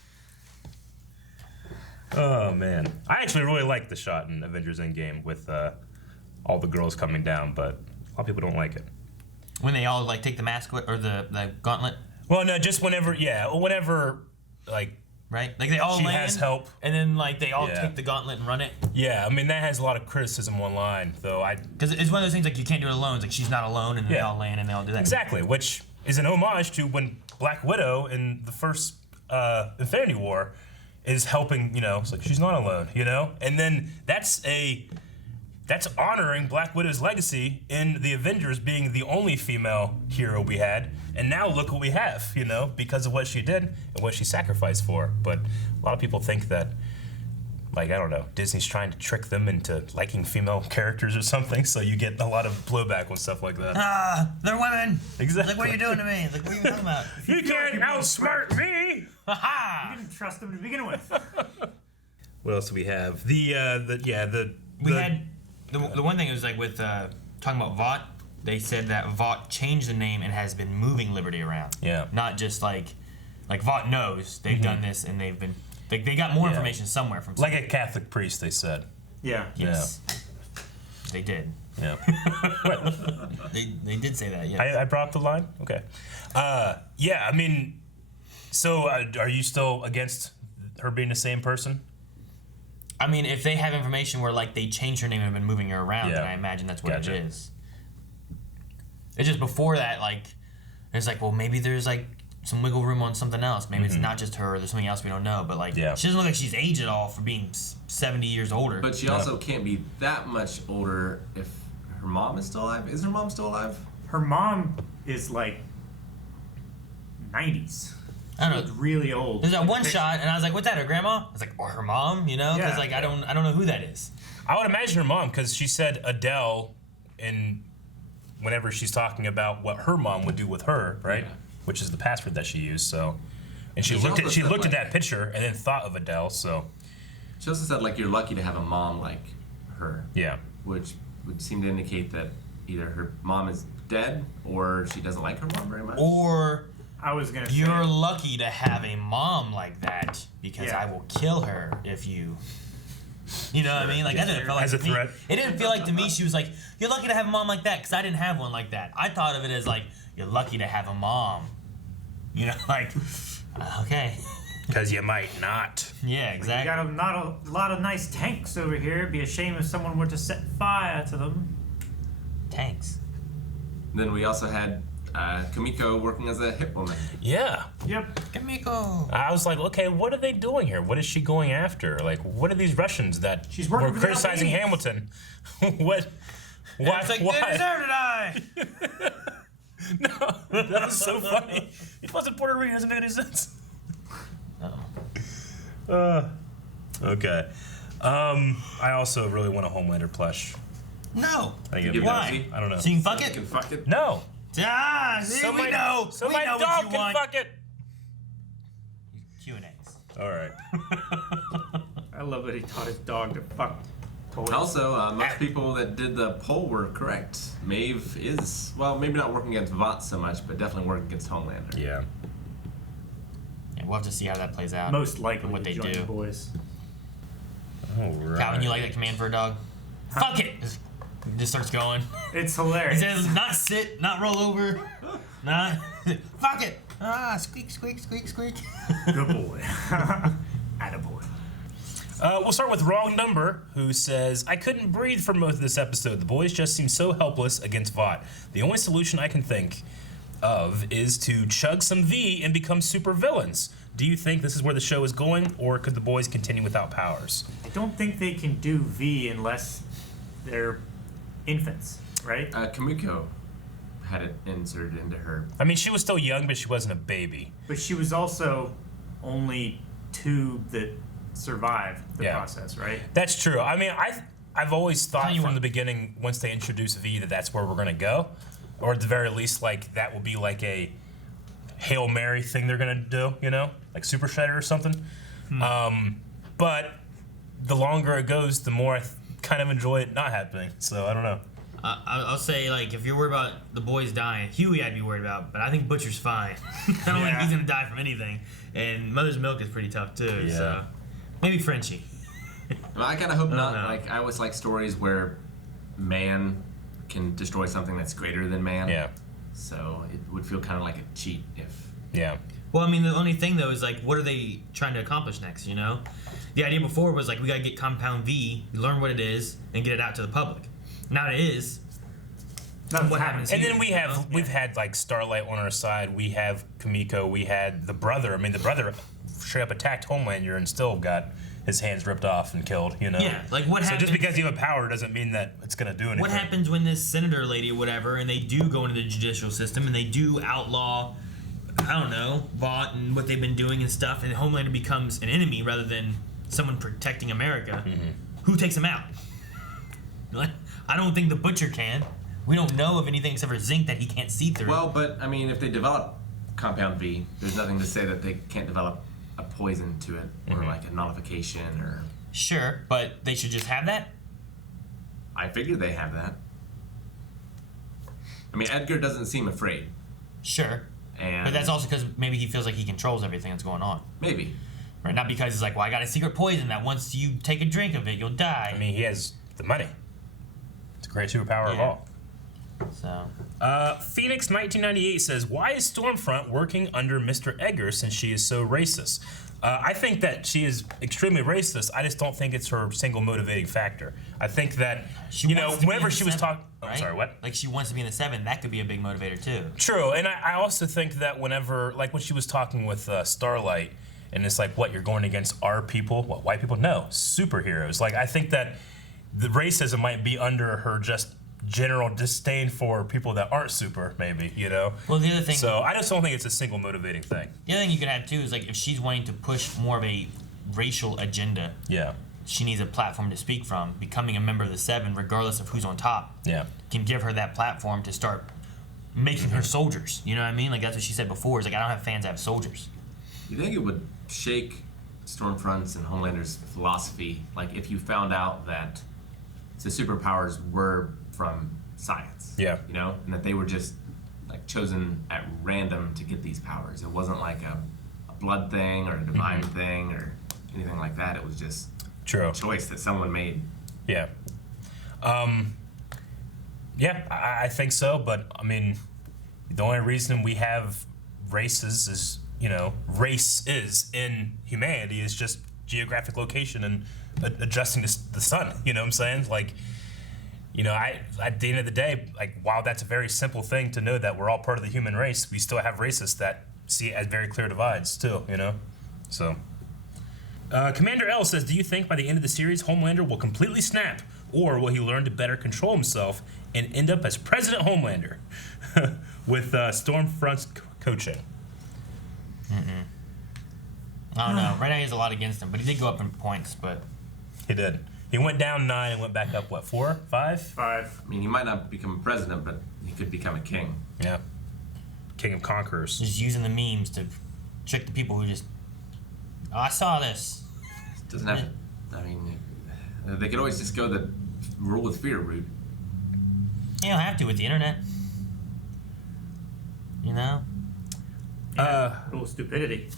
Oh man, I actually really like the shot in Avengers Endgame with all the girls coming down, but a lot of people don't like it. When they all like take the mask or the gauntlet. Well, no, just whenever, like. Right, like they all she land, has help, and then like they all take the gauntlet and run it. Yeah, I mean that has a lot of criticism online, though. Because it's one of those things like you can't do it alone. It's like she's not alone, and then they all land and they all do that. Exactly, which is an homage to when Black Widow in the first Infinity War is helping. You know, it's like she's not alone. You know, and then that's that's honoring Black Widow's legacy in the Avengers being the only female hero we had. And now look what we have, you know, because of what she did and what she sacrificed for. But a lot of people think that, like, I don't know, Disney's trying to trick them into liking female characters or something, so you get a lot of blowback with stuff like that. Ah, they're women. Exactly. Like, what are you doing to me? Like, what are you talking about? You can't outsmart me! Ha You didn't trust them to begin with. What else do we have? The one thing was like with talking about Vought, they said that Vought changed the name and has been moving Liberty around. Yeah. Not just like Vought knows they've done this and they've been they got more information somewhere from like a Catholic priest, they said. Yeah. Yes. They did. Yeah. They did say that. Yeah. I brought up the line. Okay. Yeah. I mean, so are you still against her being the same person? I mean, if they have information where like they changed her name and have been moving her around, then I imagine that's what it is. It's just before that, like, it's like, well, maybe there's like some wiggle room on something else. Maybe it's not just her. There's something else we don't know. But like, she doesn't look like she's aged at all for being 70 years older. But she also can't be that much older if her mom is still alive. Is her mom still alive? Her mom is like 90s. I don't know. She looked really old. There's that one shot, and I was like, "What's that? Her grandma?" I was like, "Or her mom?" You know? Because like I don't know who that is. I would imagine her mom, because she said Adele, in whenever she's talking about what her mom would do with her, right? Yeah. Which is the password that she used. So, and she looked at that picture and then thought of Adele. So, she also said like you're lucky to have a mom like her. Yeah. Which would seem to indicate that either her mom is dead or she doesn't like her mom very much. Or I was gonna you're say, lucky to have a mom like that because I will kill her if you. You know what I mean? Like, that didn't feel like as a to me. threat. It didn't feel like to me she was like, you're lucky to have a mom like that, because I didn't have one like that. I thought of it as like, you're lucky to have a mom. You know, like, okay. Because you might not. Yeah, exactly. You got a lot of nice tanks over here. It'd be a shame if someone were to set fire to them. Tanks. Then we also had Kamiko working as a hip woman. Yeah. Yep. Kamiko. I was like, okay, what are they doing here? What is she going after? Like, what are these Russians that were criticizing Hamilton? What? Why? It's like, why? they deserve to die. No, that was so funny. He wasn't Puerto Rican. Doesn't make any sense. Okay. I also really want a Homelander plush. No. I think Why? I don't know. So you can fuck it? You can fuck it? No. Ah, see, So we my- know. So we my know dog what you can want. fuck it. Q&As. All right. I love that he taught his dog to fuck toys. Also, most people that did the poll were correct. Maeve is, well, maybe not working against Vought so much, but definitely working against Homelander. Yeah. Yeah, we'll have to see how that plays out. Most likely and what they join do. the boys. All right. Calvin, you like that command for a dog? Fuck it! Just starts going. It's hilarious. He says, not sit, not roll over, not... Fuck it! Ah, squeak, squeak, squeak, squeak. Good boy. Attaboy. We'll start with Wrong Number, who says, I couldn't breathe for most of this episode. The boys just seem so helpless against Vought. The only solution I can think of is to chug some V and become super villains. Do you think this is where the show is going, or could the boys continue without powers? I don't think they can do V unless they're infants, right? Kamiko had it inserted into her. I mean, she was still young, but she wasn't a baby. But she was also only two that survived the process, right? That's true. I mean, I've always thought from the beginning, once they introduce V, that's where we're going to go. Or at the very least, like, that will be like a Hail Mary thing they're going to do, you know? Like Super Shredder or something. But the longer it goes, the more I kind of enjoy it not happening. So, I don't know. I'll say, like, if you're worried about the boys dying, Huey I'd be worried about, but I think Butcher's fine. I don't think he's going to die from anything. And Mother's Milk is pretty tough, too. Yeah. So maybe Frenchie. Well, I kind of hope not. know. Like, I always like stories where man can destroy something that's greater than man. Yeah. So it would feel kind of like a cheat if... Yeah. Well, I mean, the only thing, though, is, like, what are they trying to accomplish next, you know? The idea before was, like, we got to get Compound V, learn what it is, and get it out to the public. Now it is. What happens And here, then we've had, like, Starlight on our side. We have Kamiko. We had the brother. I mean, the brother straight up attacked Homelander and still got his hands ripped off and killed. You know. Yeah, like what So happens? just because you have a power doesn't mean that it's gonna do anything. What happens when this senator lady or whatever, and they do go into the judicial system and they do outlaw, I don't know, Vought and what they've been doing and stuff, and Homelander becomes an enemy rather than someone protecting America? Who takes him out? I don't think the Butcher can. We don't know of anything except for zinc that he can't see through. Well, but I mean, if they develop Compound V, there's nothing to say that they can't develop a poison to it or like a nullification or. Sure, but they should just have that? I figure they have that. I mean, Edgar doesn't seem afraid. Sure. And But that's also because maybe he feels like he controls everything that's going on. Maybe. Right? Not because he's like, well, I got a secret poison that once you take a drink of it, you'll die. I mean, he has the money. It's a great superpower of all. So. Phoenix 1998 says, why is Stormfront working under Mr. Edgar since she is so racist? I think that she is extremely racist. I just don't think it's her single motivating factor. I think that, you know, whenever she was talking... Right? I'm sorry, what? Like she wants to be in the 7, that could be a big motivator too. True, and I also think that whenever, like when she was talking with Starlight, and it's like, what, you're going against our people? What, white people? No, superheroes. Like, I think that the racism might be under her just general disdain for people that aren't super, maybe, you know? Well, the other thing... So I just don't think it's a single motivating thing. The other thing you could add too is like if she's wanting to push more of a racial agenda, yeah, she needs a platform to speak from. Becoming a member of the 7, regardless of who's on top, yeah, can give her that platform to start making her soldiers. You know what I mean? Like that's what she said before. Is like I don't have fans, I have soldiers. You think it would shake Stormfront's and Homelander's philosophy, like if you found out that the superpowers were from science? Yeah. You know, and that they were just like chosen at random to get these powers. It wasn't like a blood thing or a divine thing or anything like that. It was just true a choice that someone made. Yeah. Yeah, I think so, but I mean, the only reason we have races is, you know, race is in humanity is just geographic location and adjusting to the sun. You know what I'm saying? Like, you know, at the end of the day, like, while that's a very simple thing to know that we're all part of the human race, we still have racists that see it as very clear divides too, you know? So, Commander L says, do you think by the end of the series, Homelander will completely snap, or will he learn to better control himself and end up as President Homelander with Stormfront's coaching? I don't know. Right now he has a lot against him, but he did go up in points, but... He did. He went down 9 and went back up, what, 4? 5? 5. I mean, he might not become president, but he could become a king. Yeah. King of Conquerors. Just using the memes to trick the people who just... Oh, I saw this. Doesn't have to... I mean, they could always just go the rule with fear route. You don't have to with the internet. You know? Rule of stupidity.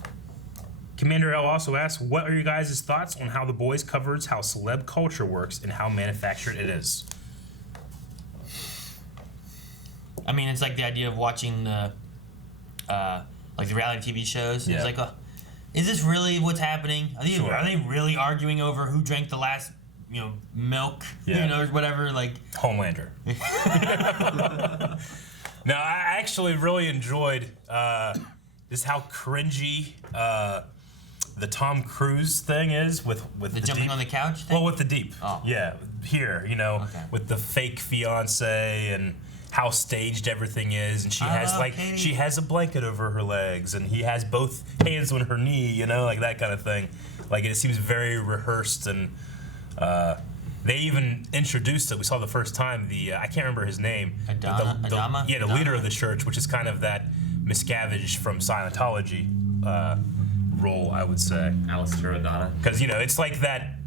Commander L also asks, what are your guys' thoughts on how The Boys covers how celeb culture works and how manufactured it is? I mean, it's like the idea of watching the, like the reality TV shows. Yeah. It's like, is this really what's happening? Are they really arguing over who drank the last, you know, milk? Yeah. You know, or whatever. Like Homelander. No, I actually really enjoyed just how cringy the Tom Cruise thing is with the jumping deep. on the couch thing? Well, with the deep. Oh. Yeah, here, you know, Okay. with the fake fiance and how staged everything is, and she has like okay. she has a blanket over her legs, and he has both hands on her knee, you know, like that kind of thing. Like it seems very rehearsed, and they even introduced it. We saw the first time the I can't remember his name. Adama? Yeah, the leader of the church, which is kind of that Miscavige from Scientology role, I would say. Alistair Adana. Because, you know, it's like that,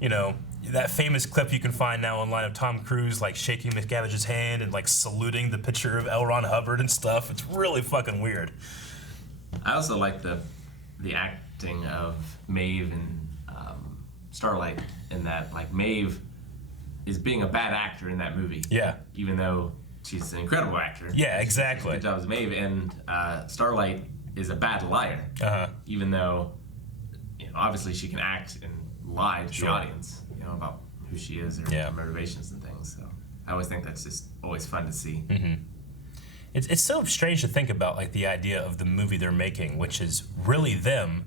you know, that famous clip you can find now online of Tom Cruise, like, shaking Miscavige's hand and, like, saluting the picture of L. Ron Hubbard and stuff. It's really fucking weird. I also like the acting of Maeve and Starlight in that, like, Maeve is being a bad actor in that movie. Yeah. Even though she's an incredible actor. Yeah, exactly. Good job as Maeve. And Starlight is a bad liar. Even though, you know, obviously she can act and lie to the audience, you know, about who she is or her motivations and things. So I always think that's just always fun to see. Mm-hmm. It's so strange to think about, like, the idea of the movie they're making, which is really them,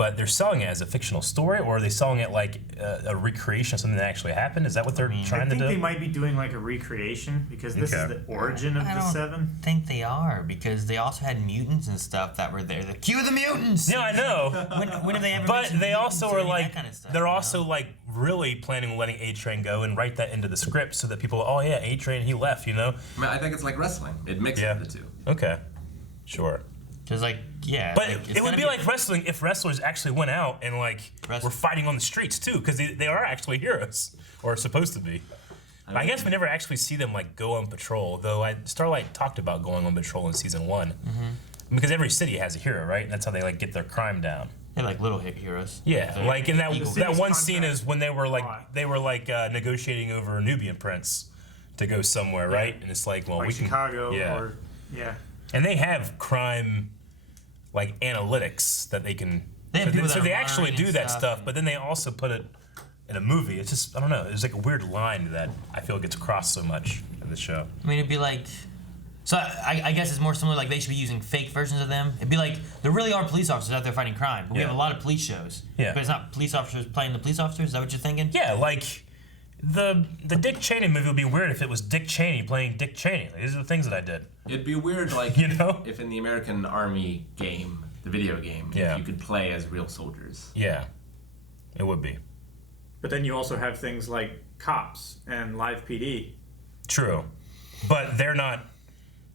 but they're selling it as a fictional story, or are they selling it like a recreation of something that actually happened? Is that what they're trying to do? I think they might be doing like a recreation because this is the origin of the Seven. I think they are because they also had mutants and stuff that were there. The cue the mutants. Yeah, I know. when have they ever? But they also are like kind of stuff, they're also like really planning on letting A-Train go and write that into the script so that people, oh yeah, A-Train, he left, you know. I mean, I think it's like wrestling. It mixes the two. Okay, sure. Because like but it would be like wrestling if wrestlers actually went out and like were fighting on the streets too, because they are actually heroes or supposed to be. I guess we never actually see them like go on patrol, though. Starlight talked about going on patrol in season 1, because every city has a hero, right? And that's how they like get their crime down. They're like little heroes. Yeah, like in that one scene is when they were like negotiating over a Nubian prince to go somewhere, right? And it's like, well, like we can Chicago or yeah. And they have crime like analytics that they can. So they actually do that stuff, but then they also put it in a movie. It's just, I don't know. There's like a weird line that I feel gets across so much in the show. I mean, it'd be like. So I guess it's more similar. Like they should be using fake versions of them. It'd be like there really are police officers out there fighting crime. But we have a lot of police shows. Yeah. But it's not police officers playing the police officers. Is that what you're thinking? Yeah, like the Dick Cheney movie would be weird if it was Dick Cheney playing Dick Cheney. Like, these are the things that I did. It'd be weird, like if in the American Army game, the video game, if you could play as real soldiers. Yeah, it would be. But then you also have things like cops and live PD. True, but they're not.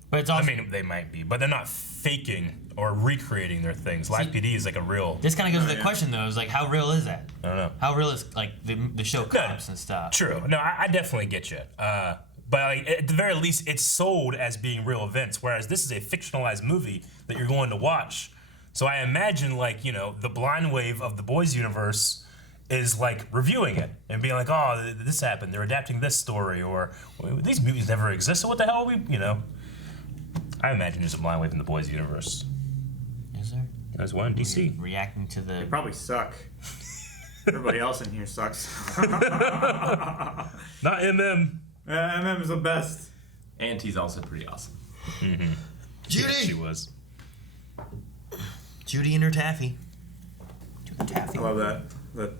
But it's also, I mean, they might be, but they're not faking or recreating their things. Live PD is like a real. This kind of goes to the question though: is like how real is that? I don't know. How real is like the show cops and stuff? True. No, I definitely get you. But like, at the very least, it's sold as being real events, whereas this is a fictionalized movie that you're going to watch. So I imagine, like, you know, the blind wave of the boys' universe is like reviewing it and being like, oh, this happened. They're adapting this story, or these movies never exist. So what the hell are we, you know? I imagine there's a blind wave in the boys' universe. Is there? There's one in DC. Reacting to the. They probably suck. Everybody else in here sucks. Not MM. MM is the best. And he's also pretty awesome. Mm-hmm. Judy! Yeah, she was. Judy and her taffy. Taffy. I love that. The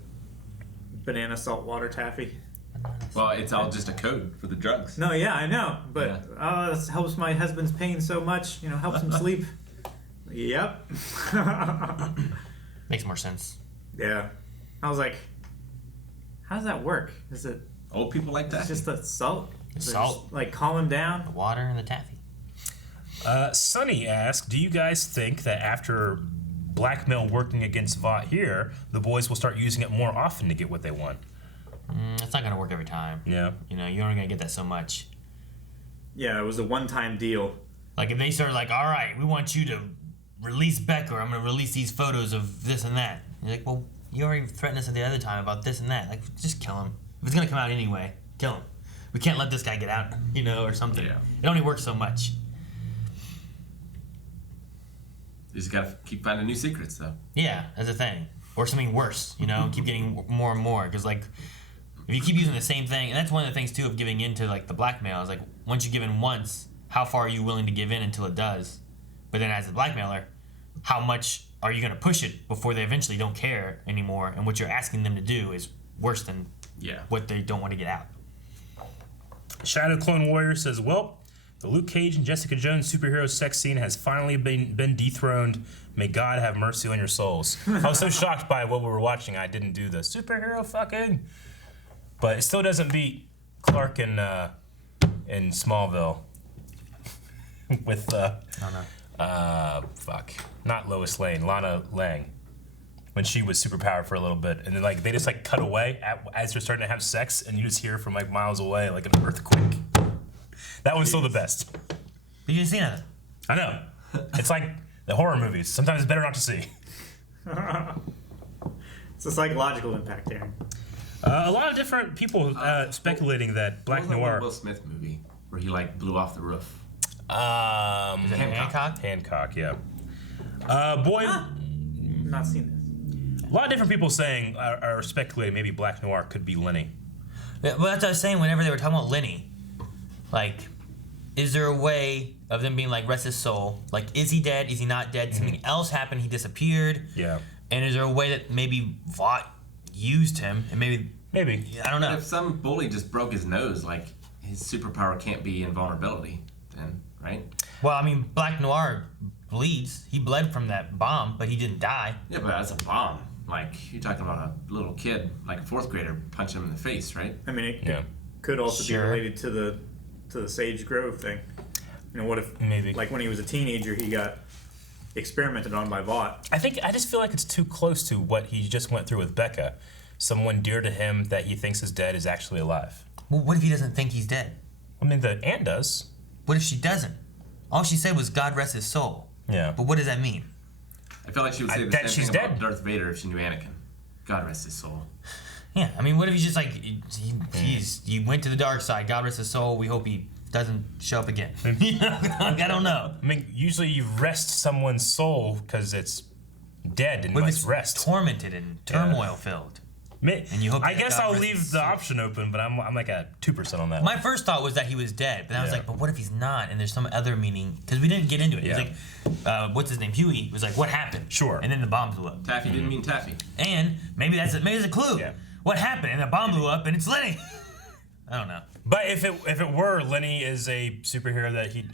banana saltwater taffy. Well, it's all just a code for the drugs. No, yeah, I know. But this helps my husband's pain so much. You know, helps him sleep. Yep. Makes more sense. Yeah. I was like, how does that work? Is it... Old people like that. It's just the salt. The salt. Just, like, calm him down. The water and the taffy. Sonny asked, do you guys think that after blackmail working against Vought here, the boys will start using it more often to get what they want? It's not going to work every time. Yeah. You know, you're only going to get that so much. Yeah, it was a one-time deal. Like, if they start like, all right, we want you to release Becker, I'm going to release these photos of this and that. You're like, well, you already threatened us at the other time about this and that. Like, just kill him. If it's going to come out anyway, kill him. We can't let this guy get out, you know, or something. Yeah. It only works so much. You just gotta keep finding new secrets, though. Yeah, that's the thing. Or something worse, you know, keep getting more and more. Because, like, if you keep using the same thing, and that's one of the things, too, of giving into, like, the blackmail, is, like, once you give in once, how far are you willing to give in until it does? But then as a blackmailer, how much are you going to push it before they eventually don't care anymore, and what you're asking them to do is worse than what they don't want to get out. Shadow Clone Warrior says, well, the Luke Cage and Jessica Jones superhero sex scene has finally been dethroned. May God have mercy on your souls. I was so shocked by what we were watching, I didn't do the superhero fucking. But it still doesn't beat Clark in Smallville with not Lois Lane, Lana Lang, when she was superpowered for a little bit, and then like they just like cut away as they're starting to have sex, and you just hear from like miles away like an earthquake. That one's still the best. But you didn't see nothing. I know. It's like the horror movies. Sometimes it's better not to see. It's a psychological impact here. A lot of different people speculating that Black Noir. That Will Smith movie where he like blew off the roof. Is it Hancock? Hancock, yeah. Not seen this. A lot of different people saying are speculating maybe Black Noir could be Lenny. Yeah, well, that's what I was saying whenever they were talking about Lenny. Like, is there a way of them being like, rest his soul? Like, is he dead? Is he not dead? Something else happened? He disappeared? Yeah. And is there a way that maybe Vought used him and maybe I don't know. But if some bully just broke his nose, like his superpower can't be invulnerability, then right? Well, I mean, Black Noir bleeds. He bled from that bomb, but he didn't die. Yeah, but that's a bomb. Like you're talking about a little kid, like a 4th grader, punching him in the face, right? I mean, it could also be related to the Sage Grove thing. You know, what if like when he was a teenager, he got experimented on by Vought? I just feel like it's too close to what he just went through with Becca. Someone dear to him that he thinks is dead is actually alive. Well, what if he doesn't think he's dead? I mean, the aunt does. What if she doesn't? All she said was, God rest his soul. Yeah. But what does that mean? I feel like she would say the same thing about Darth Vader if she knew Anakin. God rest his soul. Yeah, I mean, what if he's just like, he went to the dark side, God rest his soul, we hope he doesn't show up again. I don't know. I mean, usually you rest someone's soul because it's dead and must rest. Tormented and turmoil-filled. And you hope I guess I'll leave the option open, but I'm like at 2% on that. My first thought was that he was dead, but I was like, but what if he's not? And there's some other meaning because we didn't get into it. He was like, what's his name? Huey was like, what happened? Sure. And then the bomb blew up. Taffy didn't mean Taffy. And maybe that's a clue. Yeah. What happened? And the bomb blew up, and it's Lenny. I don't know. But if it were, Lenny is a superhero that he.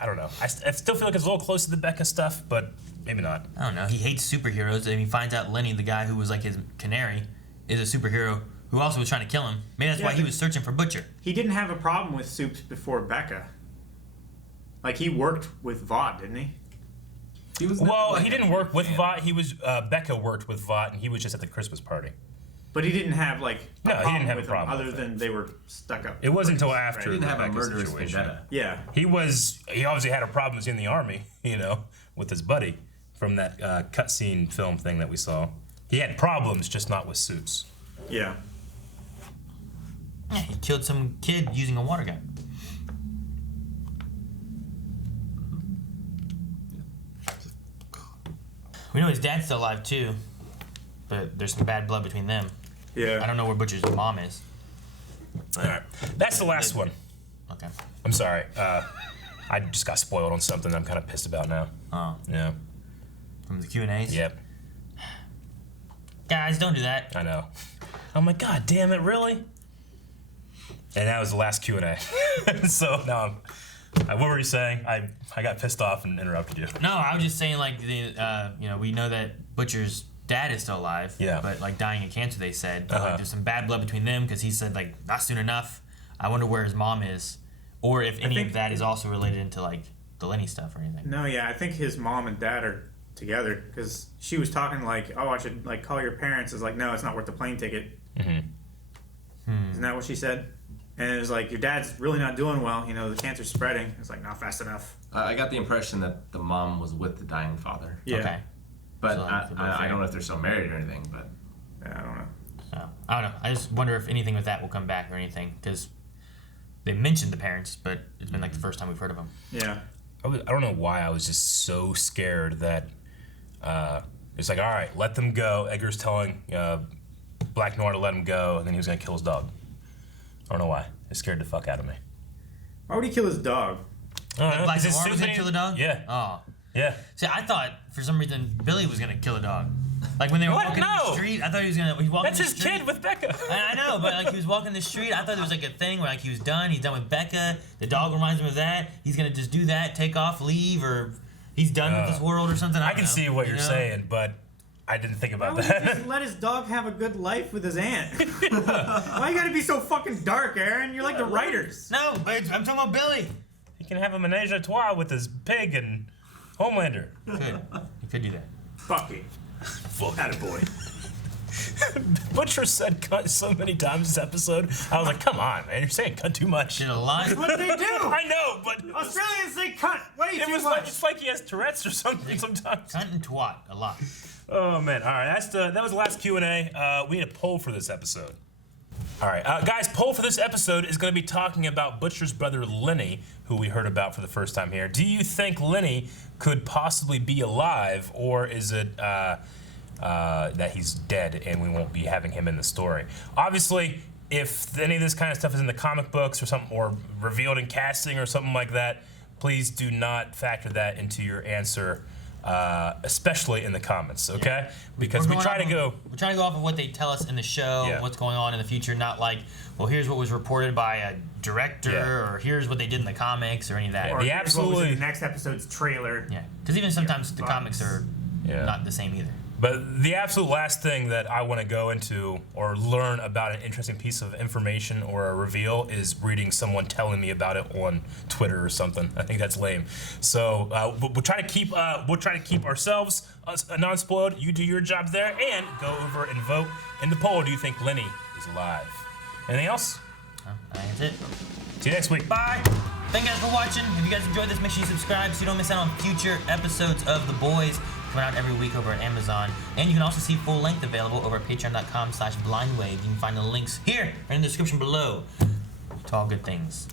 I don't know. I still feel like it's a little close to the Becca stuff, but maybe not. I don't know. He hates superheroes, and he finds out Lenny, the guy who was like his canary, is a superhero who also was trying to kill him. Maybe that's why he was searching for Butcher. He didn't have a problem with Soups before Becca. Like, he worked with Vought, didn't he? He didn't work with Vought. He was Becca worked with Vought, and he was just at the Christmas party. But he didn't have like he didn't have a problem other than they were stuck up. It wasn't until after. He didn't have a murderous situation. vendetta. He obviously had a problem. Was in the army, with his buddy from that cutscene film thing that we saw. He had problems, just not with Suits. Yeah. He killed some kid using a water gun. We know his dad's still alive too, but there's some bad blood between them. Yeah. I don't know where Butcher's mom is. All right, that's the last one. Okay. I'm sorry. I just got spoiled on something I'm kind of pissed about now. Oh. Yeah. From the Q&As? Yep. Guys, don't do that. I know. I'm like, God damn it, really? And that was the last Q&A. So now what were you saying? I got pissed off and interrupted you. No, I was just saying like we know that Butcher's dad is still alive. Yeah. But like dying of cancer, they said. But, like, there's some bad blood between them because he said like not soon enough. I wonder where his mom is, or if any of that is also related into like the Lenny stuff or anything. No, yeah, I think his mom and dad are together because she was talking like, oh, I should like call your parents. It's like, no, it's not worth the plane ticket. Isn't that what she said? And it was like, your dad's really not doing well. The cancer's spreading. It's like, not fast enough. I got the impression that the mom was with the dying father. Yeah. Okay. But So, I don't know if they're still married or anything. But yeah, I don't know. I don't know. I just wonder if anything with that will come back or anything because they mentioned the parents, but it's been like the first time we've heard of them. Yeah. I don't know why I was just so scared that it's like, all right, let them go. Edgar's telling Black Noir to let him go, and then he was going to kill his dog. I don't know why. It scared the fuck out of me. Why would he kill his dog? Black Noir was going to kill the dog? Yeah. Oh. Yeah. See, I thought for some reason Billy was going to kill the dog. Like when they were walking down the street, I thought he was going to... That's his kid with Becca. I know, but like he was walking the street, I thought there was like a thing where like he was done, he's done with Becca, the dog reminds him of that, he's going to just do that, take off, leave, or he's done with this world or something. I can see what you're saying, but I didn't think about Why that. would he just let his dog have a good life with his aunt? Why you gotta be so fucking dark, Aaron? You're like the writers. No, but I'm talking about Billy. He can have a menage a trois with his pig and Homelander. Good. He could do that. Fuck it. Attaboy. Butcher said cunt so many times this episode. I was like, come on, man. You're saying cunt too much. Did a lot? That's what they do. I know, but... Australians say cunt way too much. Like, it's like he has Tourette's or something sometimes. Cunt and twat, a lot. Oh, man. All right, that was the last Q&A. We need a poll for this episode. All right, guys, poll for this episode is going to be talking about Butcher's brother Lenny, who we heard about for the first time here. Do you think Lenny could possibly be alive, or is it that he's dead and we won't be having him in the story? Obviously, if any of this kind of stuff is in the comic books or something, or revealed in casting or something like that, please do not factor that into your answer especially in the comments, okay? Because we try to go off of what they tell us in the show, what's going on in the future, not like, well, here's what was reported by a director, or here's what they did in the comics, or any of that. Or here's what was in the next episode's trailer. Yeah, because even sometimes the comics are not the same either. But the absolute last thing that I want to go into or learn about an interesting piece of information or a reveal is reading someone telling me about it on Twitter or something. I think that's lame. So we'll try to keep ourselves non-spoiled. You do your job there and go over and vote in the poll. Do you think Lenny is alive? Anything else? That's it. See you next week. Bye. Thank you guys for watching. If you guys enjoyed this, make sure you subscribe so you don't miss out on future episodes of The Boys. Coming out every week over at Amazon. And you can also see full length available over at patreon.com/blindwave. You can find the links here or in the description below to all good things.